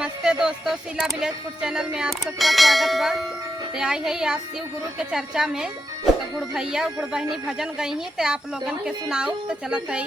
नमस्ते दोस्तों, Sheila village food channel में आप सबका स्वागत बा। तो आई है आज शिव गुरु के चर्चा में तो गुड़ भैया गुड़ बहनी भजन गई ही तो आप लोगन के सुनाओ तो चलत है।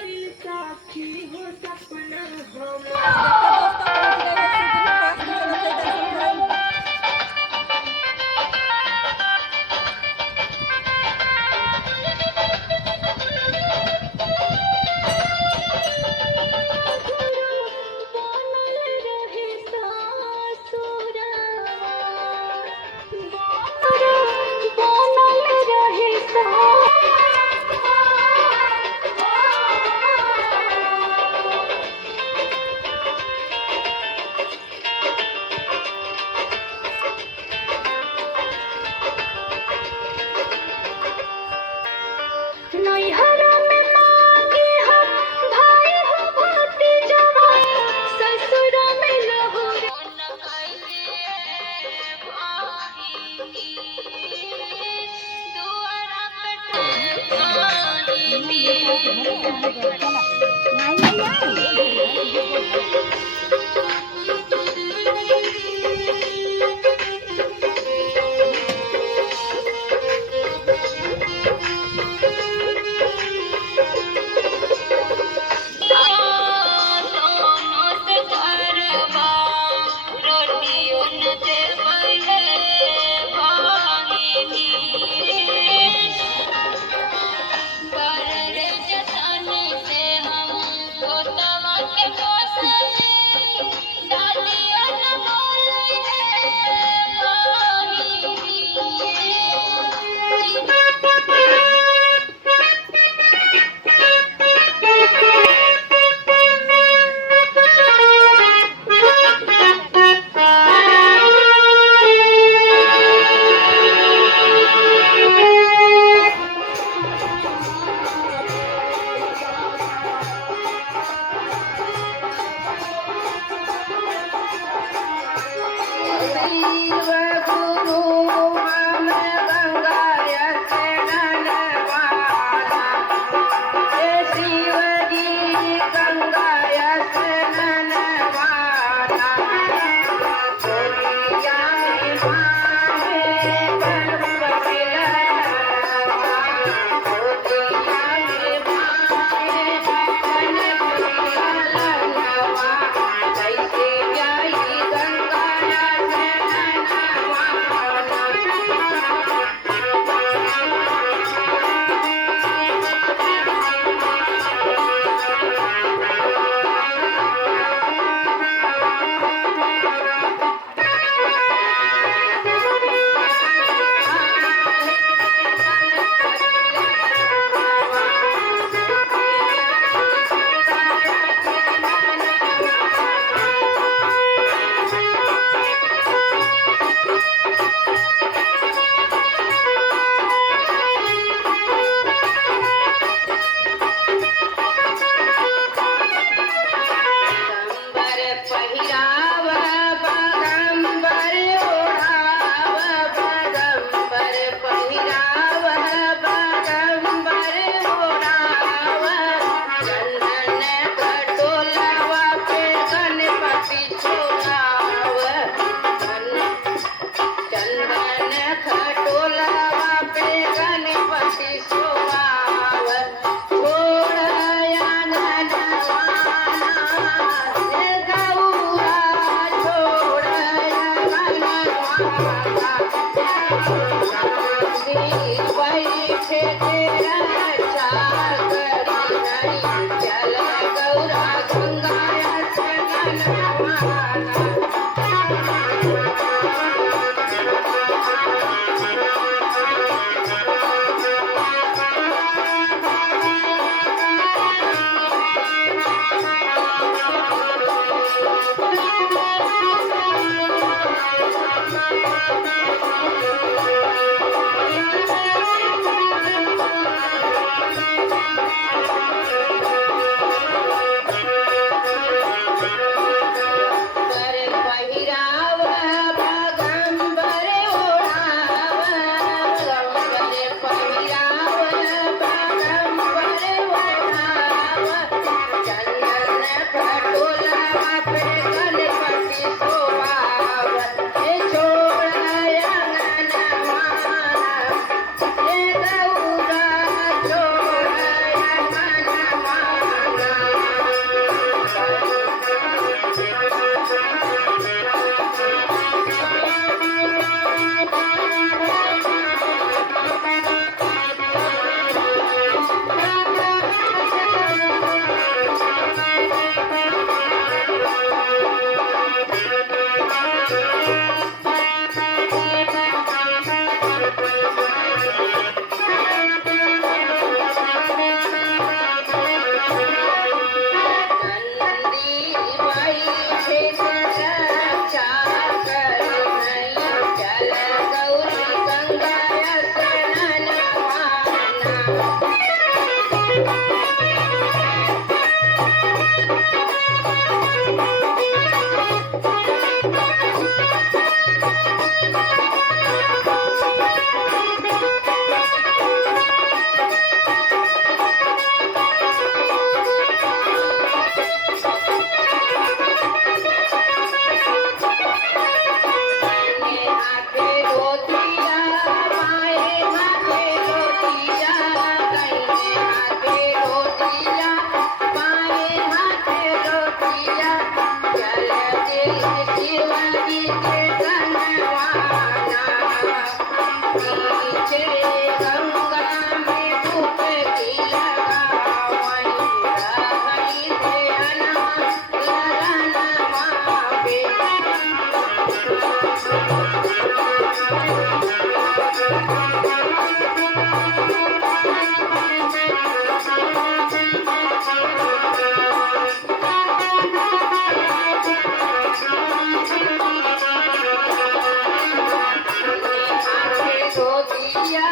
रोटिया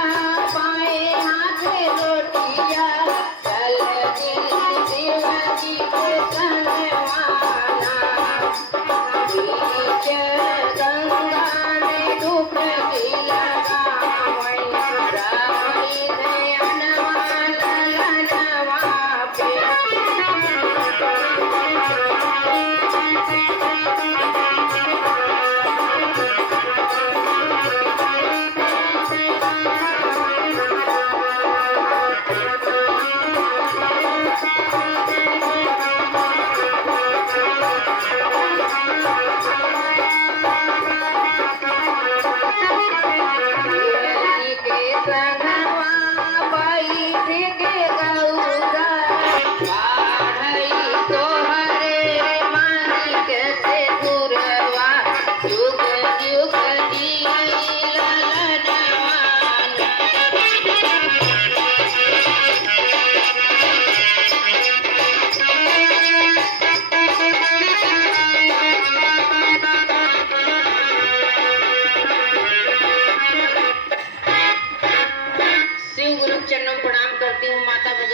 पाए हाथ रोटिया चल दिल शिवाजी को सनवाना बीच गंगा में डुबकी लगावई रावणी दयनवा ललनवा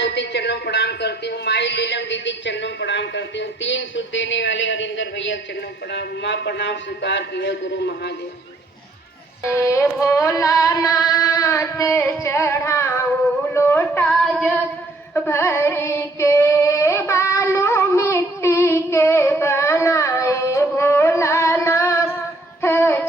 पे चरणों प्रणाम करती हूँ, माई लीलम दीदी चरणों प्रणाम करती हूँ, 3 सूत देने वाले हरिंदर भैया चरणों प्रणाम। माँ प्रणाम स्वीकार की है गुरु महादेव। भोलानाथ चढ़ाऊं लोटा जग भरी के बालू मिट्टी के बनाए भोलानाथ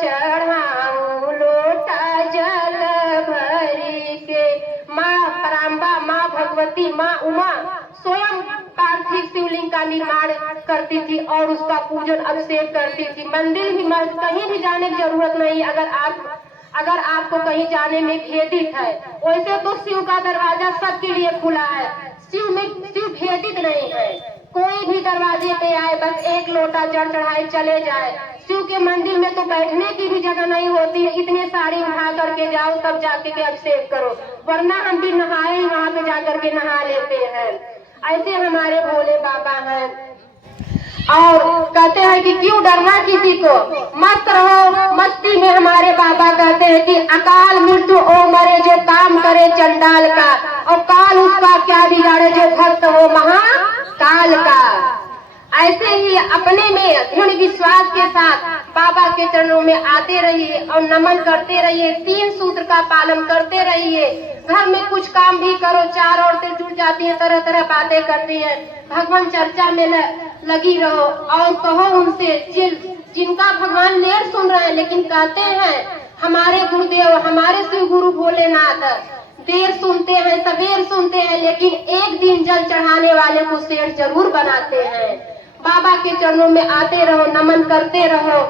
चढ़ाऊं लोटा जल भरी के। माँ पराम्बा, माँ भगवती, माँ उमा स्वयं पार्थिव शिवलिंग का निर्माण करती थी और उसका पूजन अभिषेक करती थी। मंदिर भी कहीं भी जाने की जरूरत नहीं अगर आपको कहीं जाने में भेदित है। वैसे तो शिव का दरवाजा सबके लिए खुला है, शिव भेदित नहीं है। कोई भी दरवाजे पे आए बस एक लोटा जल चढ़ाए चले जाए। शिव के मंदिर में तो बैठने की भी जगह नहीं होती है, इतने साड़ी उठा करके जाओ तब जाके के अभिषेक करो, वरना हम भी नहाए वहाँ पे जाकर के नहा लेते हैं। ऐसे हमारे भोले बाबा हैं। और कहते हैं कि क्यों डरना किसी को, मस्त रहो मस्ती में। हमारे बाबा कहते हैं कि अकाल मृत्यु ओ मरे जो काम करे चंडाल का, और काल उसका क्या बिगाड़े जो भक्त हो महाकाल का। ऐसे ही अपने में दृढ़ विश्वास के साथ बाबा के चरणों में आते रहिए और नमन करते रहिए, 3 सूत्र का पालन करते रहिए। घर में कुछ काम भी करो, 4 औरतें जुट जाती हैं, तरह तरह बातें करती हैं, भगवान चर्चा में लगी रहो और कहो उनसे जिनका भगवान लेट सुन रहे हैं, लेकिन कहते हैं हमारे गुरुदेव हमारे शिव गुरु भोलेनाथ देर सुनते हैं सवेर सुनते हैं, लेकिन एक दिन जल चढ़ाने वाले को शेर जरूर बनाते हैं। बाबा के चरणों में आते रहो, नमन करते रहो।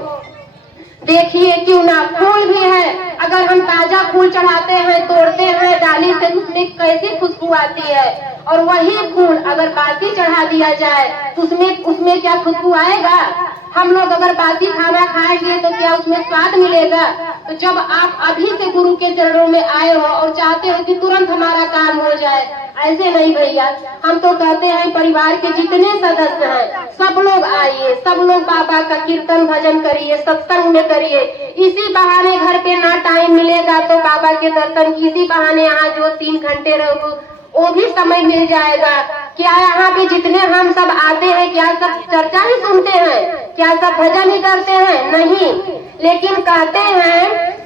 देखिए क्यों ना फूल भी है, अगर हम ताजा फूल चढ़ाते हैं तोड़ते हैं डाली से, उसमें कैसी खुशबू आती है, और वही फूल अगर बासी चढ़ा दिया जाए तो उसमें क्या खुशबू आएगा। हम लोग अगर बासी खाना खाएंगे तो क्या उसमें स्वाद मिलेगा। तो जब आप अभी से गुरु के चरणों में आए हो और चाहते हो कि तुरंत हमारा काम हो जाए, ऐसे नहीं भैया। हम तो कहते हैं परिवार के जितने सदस्य हैं सब लोग आइए, सब लोग बाबा का कीर्तन भजन करिए, सत्संग में करिए। इसी बहाने घर पे ना टाइम मिलेगा तो बाबा के दर्शन, इसी बहाने यहाँ जो 3 घंटे रहो वो भी समय मिल जाएगा। क्या यहाँ पे जितने हम सब आते हैं क्या सब चर्चा ही सुनते हैं, क्या सब भजन ही करते हैं? नहीं। लेकिन कहते हैं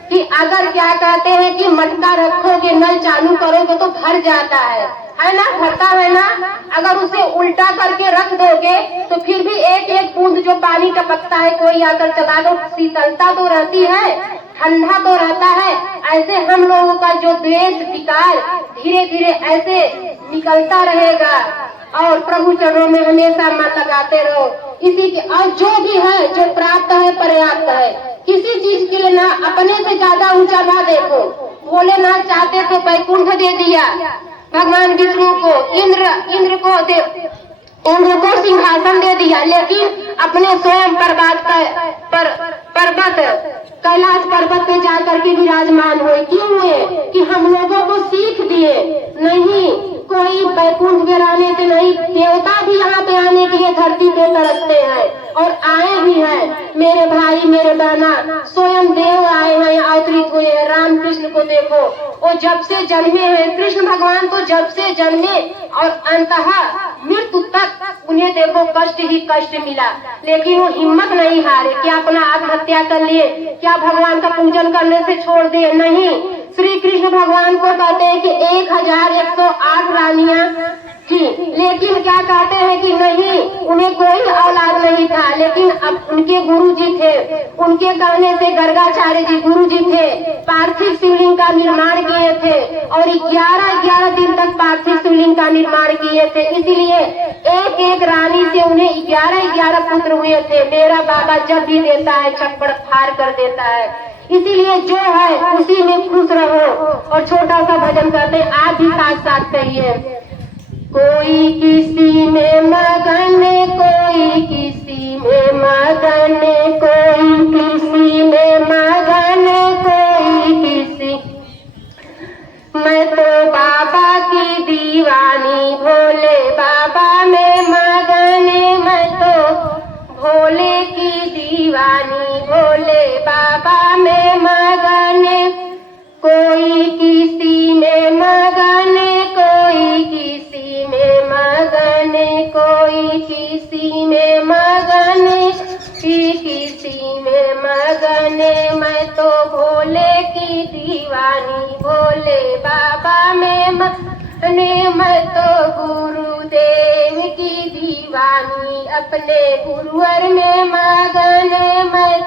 कि अगर क्या कहते हैं कि मटका रखोगे नल चालू करोगे तो भर जाता है ना, भरता है ना। अगर उसे उल्टा करके रख दोगे तो फिर भी एक एक बूंद जो पानी टपकता है कोई आकर चला दो, शीतलता तो रहती है, ठंडा तो रहता है। ऐसे हम लोगों का जो द्वेष विकार धीरे धीरे ऐसे निकलता रहेगा और प्रभु चरणों में हमेशा मन लगाते रहो। इसी के और जो भी है जो प्राप्त है पर्याप्त है, किसी चीज के लिए ना अपने से ज्यादा ऊंचा ना देखो। भोलेनाथ चाहते तो वैकुंठ दे दिया, भगवान विष्णु को इंद्र को सिंहासन दे दिया, लेकिन अपने स्वयं पर्वत कैलाश पर्वत पे जाकर के विराजमान हुए। क्यों हुए? कि हम लोगों को सीख दिए। नहीं, कोई वैकुंठ में रहने से नहीं, देवता भी यहाँ पे आने के लिए धरती पे तरसते हैं और आए भी हैं। मेरे भाई मेरे बहना, स्वयं देव आए हैं, अवतरित हुए हैं। राम कृष्ण को देखो, वो जब से जन्मे हैं, कृष्ण भगवान तो जब से जन्मे और अंततः मृत्यु तक उन्हें देखो कष्ट ही कष्ट मिला, लेकिन वो हिम्मत नहीं हारे। क्या अपना आत्महत्या कर लिए? क्या भगवान का पूजन करने से छोड़ दिए? नहीं। श्री कृष्ण भगवान को कहते हैं कि 1108 रानियां थी, लेकिन क्या कहते हैं कि नहीं, उन्हें कोई औलाद नहीं था। लेकिन अब उनके गुरु जी थे, उनके कहने से गर्गाचार्य जी गुरु जी थे, पार्थिव शिवलिंग का निर्माण किए थे और 11 दिन तक पार्थिव शिवलिंग का निर्माण किए थे। इसीलिए एक एक रानी से उन्हें 11 पुत्र हुए थे। मेरा बाबा जब भी देता है छप्पड़ फाड़ कर देता है। इसीलिए जो है उसी में खुश रहो। और छोटा सा भजन करते हैं, आप भी साथ साथ कहिए। कोई किसी में मगन, कोई किसी में मगन, कोई किसी में मगन, कोई किसी। मैं तो बाबा की दीवानी, भोले बाबा में मगन, मैं तो भोले की दीवानी, भोले बाबा में मगन। कोई किसी में मगन, कोई किसी में मगन, कोई किसी में मगन, किसी में मगन। मैं तो भोले की दीवानी, भोले बाबा में मगन, मैं तो गुरुदेव की दीवानी, अपने गुरुवर में मगन। मैं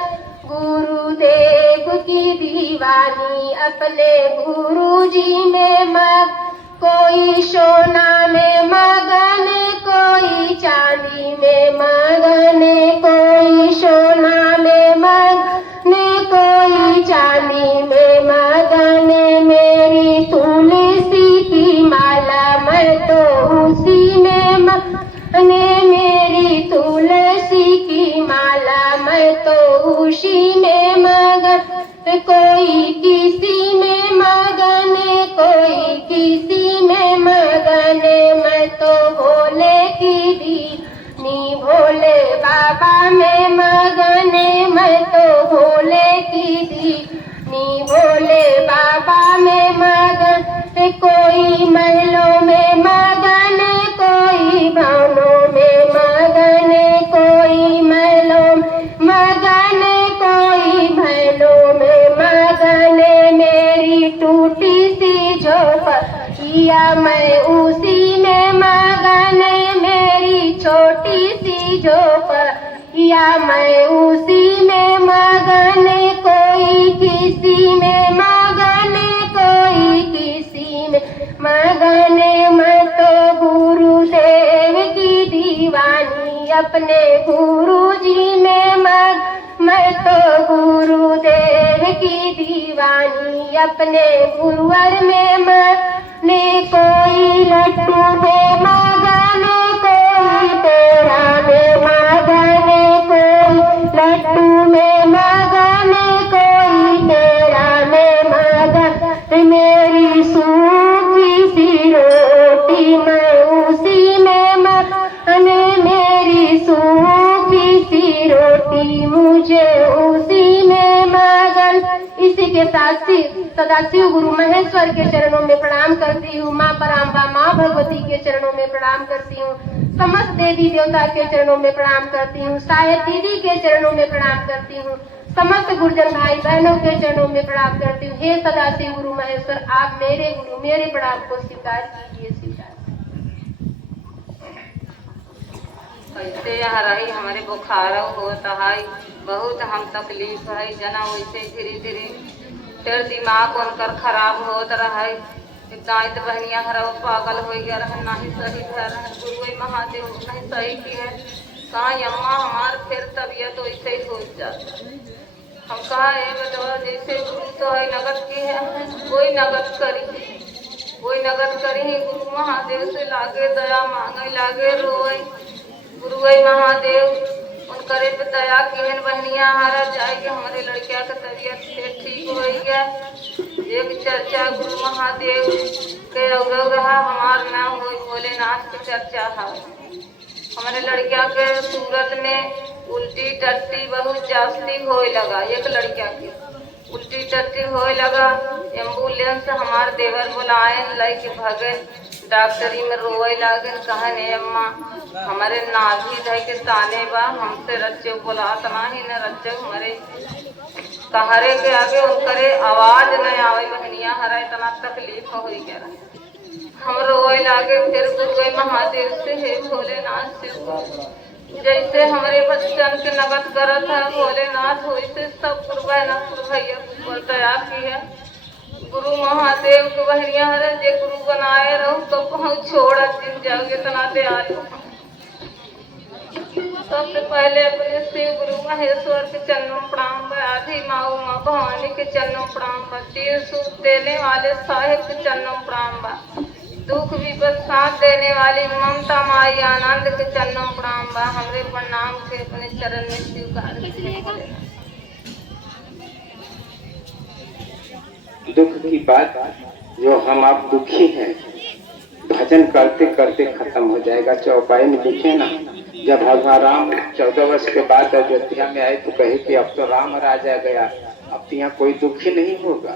गुरुदेव की दीवानी, अपने गुरुजी में मगन। कोई सोना में मगन, कोई चांदी में मगन, कोई सोना में मगन, कोई चांदी में मगन। मेरी तुलसी की माला, मैं तो उसी में मगन, मेरी तुलसी की माला, मैं तो उसी में मगन। कोई किसी में मगन, कोई किसी में मगन, मैं तो भोले की दीवानी, भोले बाबा में मगन। मैं तो भोले की दीवानी, भोले बाबा में मगन। कोई महलों में मगन, कोई भवनों में मगन, कोई महलों में मगन, कोई भवनों में मगन। मेरी टूटी सी झोपड़िया, मैं उसी में मगन, मेरी छोटी सी झोपड़िया, मैं उसी में मगन। कोई किसी में मगन, कोई किसी में मगन। मैं तो गुरुदेव की दीवानी, अपने गुरुजी में मगन। मैं तो गुरुदेव की दीवानी, अपने गुरुवर में मगन। कोई लड्डू में मगन, कोई पेड़ा में मगन, कोई लड्डू में मगन, कोई पेड़ा में मगन। मेरी सूखी सी रोटी, मैं उसी में मगन, मेरी सूखी सी रोटी, मुझे उसी में मगन। इसी के साथ सदाशिव गुरु महेश्वर के चरणों में प्रणाम करती हूँ। माँ पराम्बा, माँ भगवती के चरणों में प्रणाम करती हूँ। समस्त देवी देवता के चरणों में प्रणाम करती हूँ। साहेब दीदी के चरणों में प्रणाम करती हूँ। समस्त गुरुजन भाई बहनों के चरणों में प्रणाम करती हूँ। हे सदाशिव गुरु महेश्वर, आप मेरे गुरु, मेरे प्रणाम को स्वीकार कीजिए, स्वीकार। कैसे यहाँ रही हमारे बुखार होता है, बहुत हम तकलीफ है जना। वैसे धीरे धीरे फिर दिमाग उनकर खराब होत रहा। दांत बहनिया हरा पागल हो गया रहा, नहीं सही है। गुरु महादेव नहीं सही की है। कहा अम्मा हमार फिर तबीयत वैसे ही हो जाता। हम कहा बता, जैसे गुरु तो है नगद की है, कोई नगद करी, कोई नगद करी। गुरु महादेव से लागे दया मांगे, लागे रोए। गुरु महादेव उनकरे पे दया किहन बहनिया हमारा जाएगी। हमारे लड़किया का तबीयत फिर ठीक हो गया। एक चर्चा गुरु महादेव के रहा, हमार नाम हो भोलेनाथ की चर्चा है। हमारे लड़किया के सूरत में उल्टी टट्टी बहुत जास्ती होए लगा। एक लड़का के उल्टी टट्टी होए लगा। एम्बुलेंस हमार देवर बुलाए लेके भगे। डॉक्टरी में रोए लागन, कहने अम्मा हमारे नाभि धय के ताने बा, हमसे रच्चे बुलात नाही न रच्चे हमारे कहरे के आगे उनकरे आवाज न आवे। बहनिया हरा इतना तकलीफ हुई क्या हम रोए लागे। फिर गुरुए महादेव से हे भोलेनाथ शिव जैसे हमारे बच्चन के नगद करत है भोलेनाथ वैसे सब गुरुबहना भैया पर दया की है। गुरु महादेव के बहनिया हरे जे गुरु बनाए रहो तो पहुँच छोड़ दिन जाओगे इतना दयालु। सबसे पहले अपने शिव गुरु महेश्वर के चरणों में प्रणाम बा। आधी माऊ माँ भवानी के चरणों में प्रणाम बा। तीर सूत देने वाले साहिब के चरणों में प्रणाम बा। दुख विपद साथ देने वाली ममता माई आनंद के चरणों में प्रणाम बा। हमरे प्रणाम के अपने चरण में स्वीकार कीजिए। दुख की बात जो हम आप दुखी हैं, भजन करते करते खत्म हो जाएगा। चौपाई में देखे ना, जब भगवान राम 14 वर्ष के बाद अयोध्या में आए तो कहे कि अब तो राम राजा गया, अब तो यहाँ कोई दुखी नहीं होगा।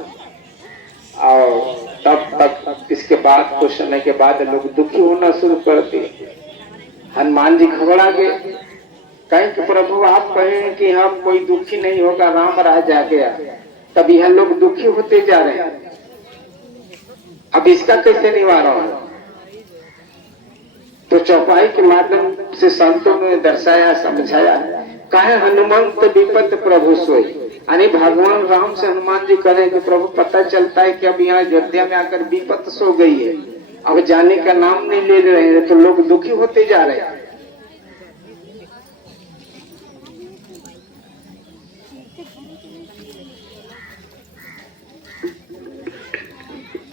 और तब तक इसके बाद कुछ समय के बाद लोग दुखी होना शुरू कर दिए। हनुमान जी घबरा गए, कहें कि प्रभु आप कहें कि हम कोई दुखी नहीं होगा, राम राजा गया, तब यह लोग दुखी होते जा रहे हैं। अब इसका कैसे निवारण है? तो चौपाई के माध्यम से संतों ने दर्शाया, समझाया। कहे हनुमंत विपत प्रभु सोई, यानी भगवान राम से हनुमान जी कहे कि प्रभु पता चलता है कि अब यहाँ अयोध्या में आकर विपत सो गई है, अब जाने का नाम नहीं ले रहे हैं, तो लोग दुखी होते जा रहे हैं।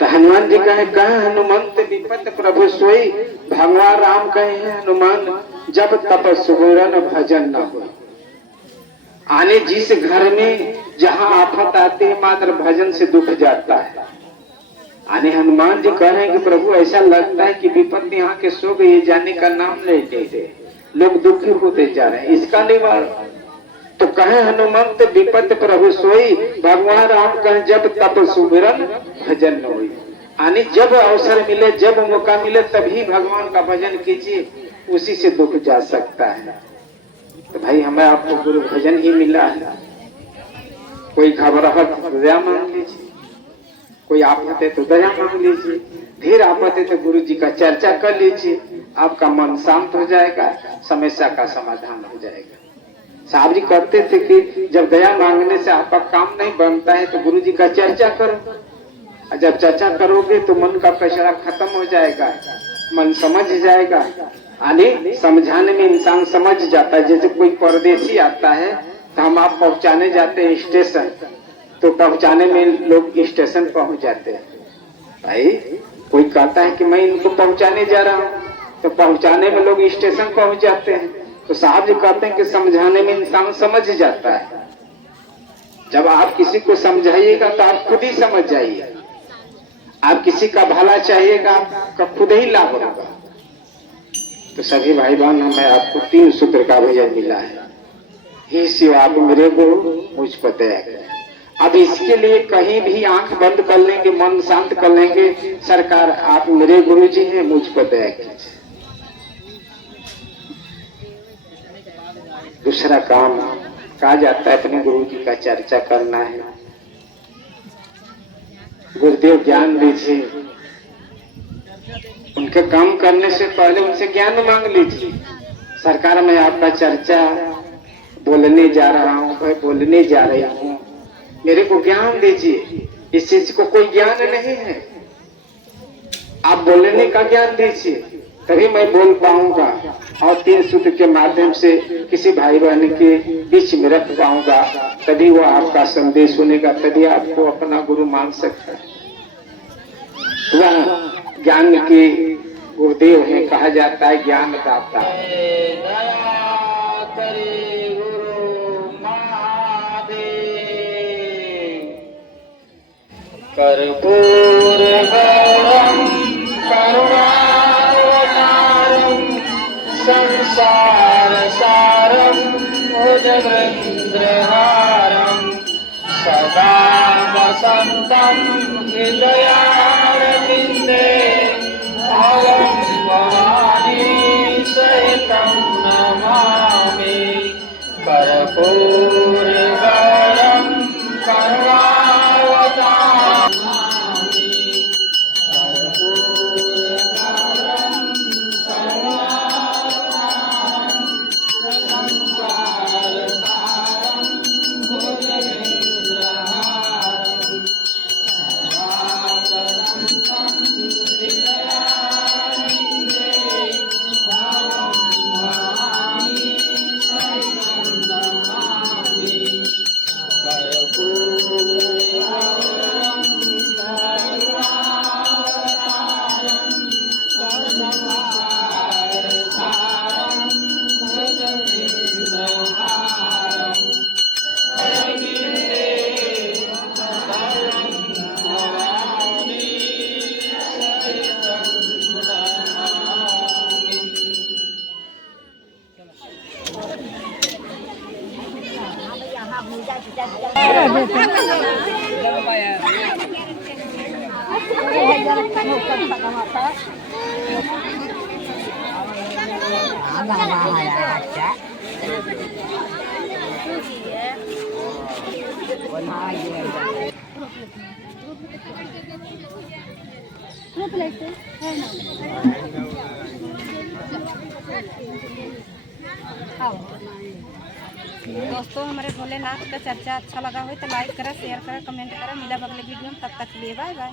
तो हनुमान जी कहे हनुमंत विपत प्रभु सोई, भगवान राम कहे हैं हनुमान जब तप सुमिरन भजन न हो। आने जिस घर में जहां आफत आती है मात्र भजन से दुख जाता है। आने हनुमान जी कह रहे हैं कि प्रभु ऐसा लगता है कि विपत यहाँ के सो गई, जाने का नाम नहीं ले रहे, लोग दुखी होते जा रहे हैं, इसका निवारण। तो कहे हनुमंत विपत प्रभु सोई, भगवान राम कहे जब तप सुमिरन भजन न होई। यानी जब अवसर मिले, जब मौका मिले तभी भगवान का भजन कीजिए, उसी से दुख जा सकता है। तो भाई हमें आपको गुरु भजन ही मिला है। कोई घबराहट दया मांग लीजिए, कोई आफत है तो दया मांग लीजिए, फिर आफत है तो गुरु जी का चर्चा कर लीजिए, आपका मन शांत हो जाएगा, समस्या का समाधान हो जाएगा। साहब जी कहते थे कि जब दया मांगने से आपका काम नहीं बनता है तो गुरु जी का चर्चा करो। जब चर्चा करोगे तो मन का पैसा खत्म हो जाएगा, मन समझ जाएगा। यानी समझाने में इंसान समझ जाता है। जैसे कोई परदेसी आता है तो हम आप पहुंचाने जाते हैं स्टेशन, तो पहुंचाने में लोग स्टेशन पहुंच जाते हैं। भाई कोई कहता है कि मैं इनको पहुंचाने जा रहा हूँ, तो पहुंचाने में लोग स्टेशन पहुंच जाते हैं। तो साहब जी कहते हैं कि समझाने में इंसान समझ जाता है। जब आप किसी को समझाइएगा तो आप खुद ही समझ जाइए। आप किसी का भला चाहिएगा, आपका खुद ही लाभ होगा। तो सभी भाई बहन, हमें आपको 3 सूत्र का भजन मिला है। हे शिव आप मेरे को मुझ पर दया करें। अब इसके लिए कहीं भी आंख बंद कर लेंगे, मन शांत कर लेंगे, सरकार आप मेरे गुरु जी हैं, मुझ पर दया कीजिए। दूसरा काम कहा जाता है अपने गुरु जी का चर्चा करना है। गुरुदेव ज्ञान दीजिए, उनके काम करने से पहले उनसे ज्ञान मांग लीजिए। सरकार मैं आपका चर्चा बोलने जा रहा हूँ, भाई बोलने जा रही हूँ, मेरे को ज्ञान दीजिए। इस चीज को कोई ज्ञान नहीं है, आप बोलने का ज्ञान दीजिए, तभी मैं बोल पाऊंगा और 3 सूत्र के माध्यम से किसी भाई बहन के बीच में रख पाऊंगा, तभी वो आपका संदेश सुनेगा, तभी आपको अपना गुरु मान सकता है। वह ज्ञान के गुरुदेव है, कहा जाता है ज्ञान दाता। कर्पूर गौरम करुणावतारम संसार सारम भुजगेन्द्रहारं सदा वसन्तं हृदयारविन्दे भवं भवानी सहितं नमामि कर्पूरगौरं करुणावतारम् दोस्तों हमारे भोलेनाथ का चर्चा अच्छा लगा हो तो लाइक करें, शेयर करें, कमेंट करें। मिला अगले वीडियो में, तब तक के लिए बाय बाय।